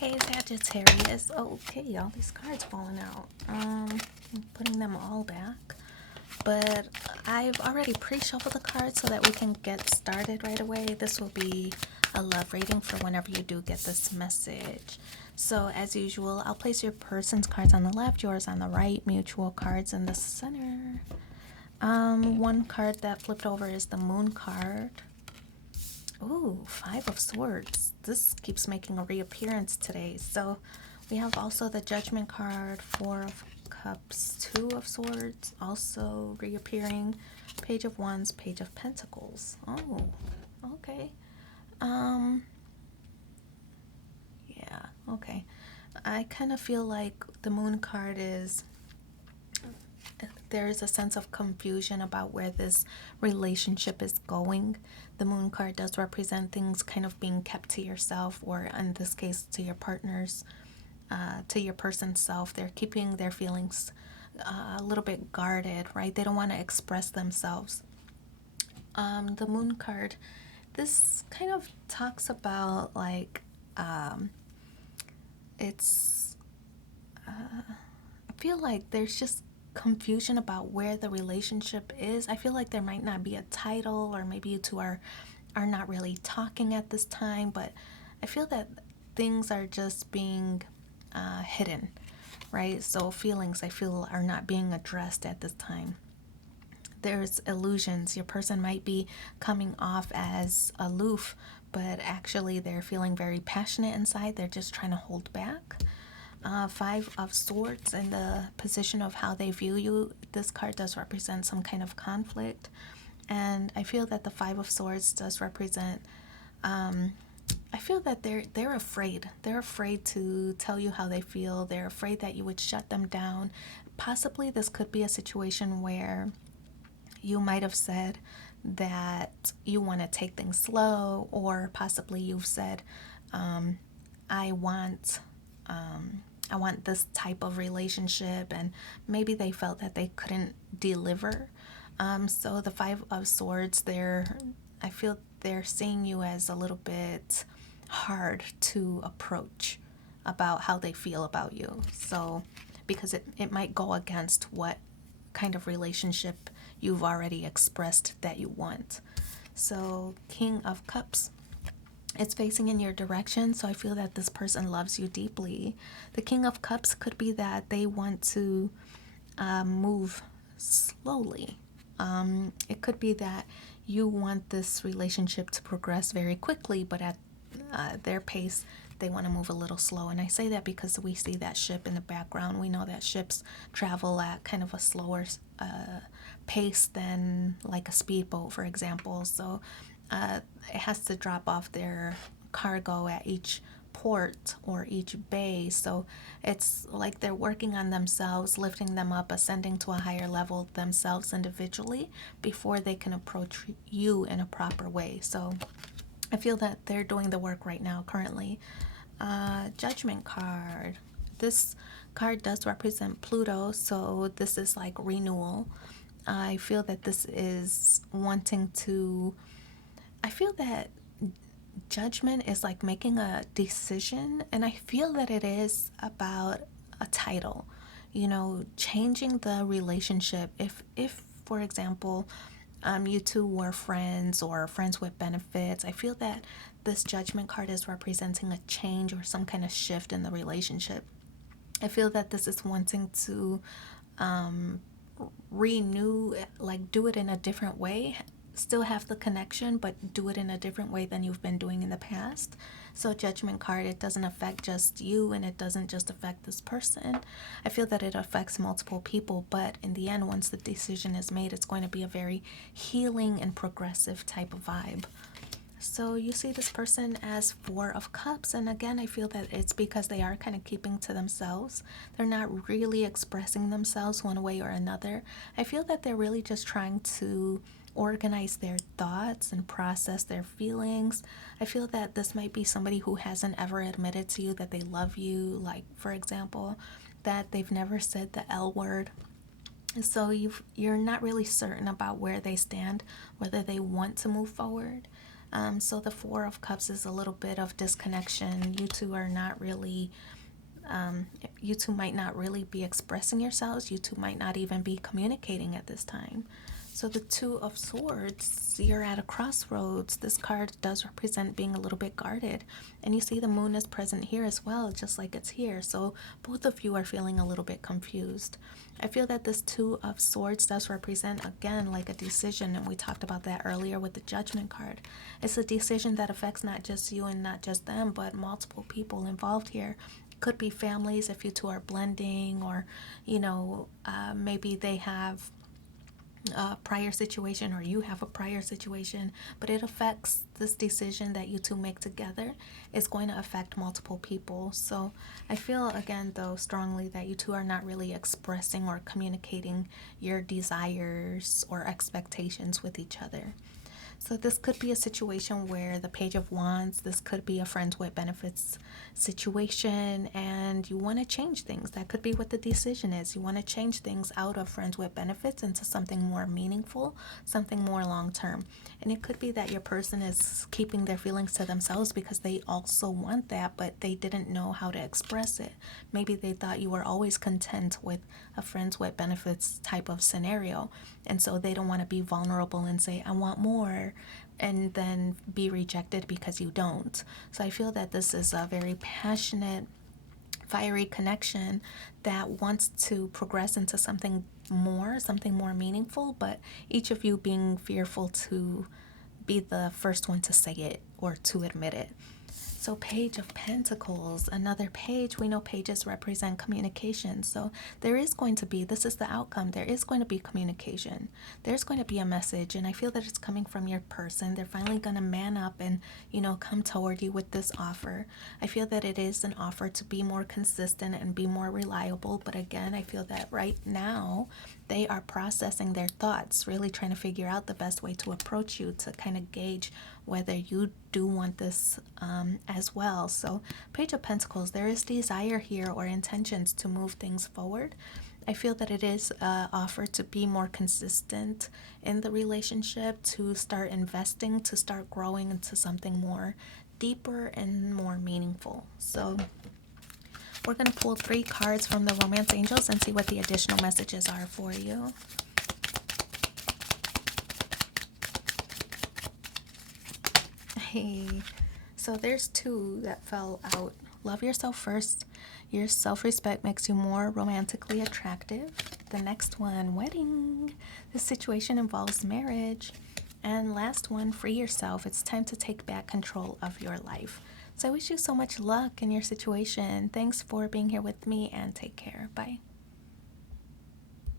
Hey Sagittarius. Okay, all these cards falling out. I'm putting them all back. But I've already pre-shuffled the cards so that we can get started right away. This will be a love reading for whenever you do get this message. So as usual, I'll place your person's cards on the left, yours on the right, mutual cards in the center. One card that flipped over is the moon card. Ooh, Five of Swords. This keeps making a reappearance today. So we have also the Judgment card, Four of Cups, Two of Swords, also reappearing, Page of Wands, Page of Pentacles. Oh, okay. Yeah, okay. I kind of feel like the Moon card is there is a sense of confusion about where this relationship is going. The moon card does represent things kind of being kept to yourself, or in this case, to your partner's, to your person's self. They're keeping their feelings a little bit guarded, right? They don't want to express themselves. The moon card, this kind of talks about like, it's, I feel like there's just confusion about where the relationship is. I feel like there might not be a title, or maybe you two are not really talking at this time, but I feel that things are just being hidden, right? So feelings, I feel, are not being addressed at this time. There's illusions. Your person might be coming off as aloof, but actually they're feeling very passionate inside. They're just trying to hold back. Five of Swords in the position of how they view you. This card does represent some kind of conflict. And I feel that the Five of Swords does represent, I feel that they're afraid. They're afraid to tell you how they feel. They're afraid that you would shut them down. Possibly this could be a situation where you might have said that you want to take things slow, or possibly you've said, I want I want this type of relationship, and maybe they felt that they couldn't deliver. So the Five of Swords, I feel they're seeing you as a little bit hard to approach about how they feel about you. So because it might go against what kind of relationship you've already expressed that you want. So King of Cups, it's facing in your direction, so I feel that this person loves you deeply. The King of Cups could be that they want to move slowly. It could be that you want this relationship to progress very quickly, but at their pace, they want to move a little slow. And I say that because we see that ship in the background. We know that ships travel at kind of a slower pace than like a speedboat, for example. So it has to drop off their cargo at each port or each bay. So it's like they're working on themselves, lifting them up, ascending to a higher level themselves individually before they can approach you in a proper way. So I feel that they're doing the work right now currently. Judgment card. This card does represent Pluto, so this is like renewal. I feel that this is wanting to, I feel that judgment is like making a decision, and I feel that it is about a title, changing the relationship. If for example, you two were friends or friends with benefits, I feel that this judgment card is representing a change or some kind of shift in the relationship. I feel that this is wanting to renew, like do it in a different way, still have the connection, but do it in a different way than you've been doing in the past. So judgment card, it doesn't affect just you, and it doesn't just affect this person. I feel that it affects multiple people, but in the end, once the decision is made, it's going to be a very healing and progressive type of vibe. So you see this person as Four of Cups, and again, I feel that it's because they are kind of keeping to themselves. They're not really expressing themselves one way or another. I feel that they're really just trying to organize their thoughts and process their feelings. I feel that this might be somebody who hasn't ever admitted to you that they love you, like, for example, that they've never said the L word. So you're not really certain about where they stand, whether they want to move forward. So the Four of Cups is a little bit of disconnection. You two are not really, you two might not really be expressing yourselves. You two might not even be communicating at this time. So the Two of Swords, you're at a crossroads. This card does represent being a little bit guarded. And you see the moon is present here as well, just like it's here. So both of you are feeling a little bit confused. I feel that this Two of Swords does represent, again, like a decision. And we talked about that earlier with the Judgment card. It's a decision that affects not just you and not just them, but multiple people involved here. Could be families if you two are blending, or, maybe they have a prior situation or you have a prior situation, but it affects this decision that you two make together is going to affect multiple people. So I feel, again, though, strongly that you two are not really expressing or communicating your desires or expectations with each other. So this could be a situation where the Page of Wands, this could be a friends with benefits situation, and you want to change things. That could be what the decision is. You want to change things out of friends with benefits into something more meaningful, something more long term. And it could be that your person is keeping their feelings to themselves because they also want that, but they didn't know how to express it. Maybe they thought you were always content with a friends with benefits type of scenario, and so they don't want to be vulnerable and say, I want more, and then be rejected because you don't. So I feel that this is a very passionate, fiery connection that wants to progress into something more meaningful, but each of you being fearful to be the first one to say it or to admit it. So Page of Pentacles, another page. We know pages represent communication. So there is going to be, this is the outcome, there is going to be communication. There's going to be a message, and I feel that it's coming from your person. They're finally going to man up and, come toward you with this offer. I feel that it is an offer to be more consistent and be more reliable. But again, I feel that right now they are processing their thoughts, really trying to figure out the best way to approach you to kind of gauge whether you do want this as well. So Page of Pentacles, there is desire here or intentions to move things forward. I feel that it is offered to be more consistent in the relationship, to start investing, to start growing into something more deeper and more meaningful. So we're going to pull 3 cards from the Romance Angels and see what the additional messages are for you. Hey, so there's 2 that fell out. Love yourself first. Your self-respect makes you more romantically attractive. The next one, wedding. This situation involves marriage. And last one, free yourself. It's time to take back control of your life. So I wish you so much luck in your situation. Thanks for being here with me, and take care. Bye.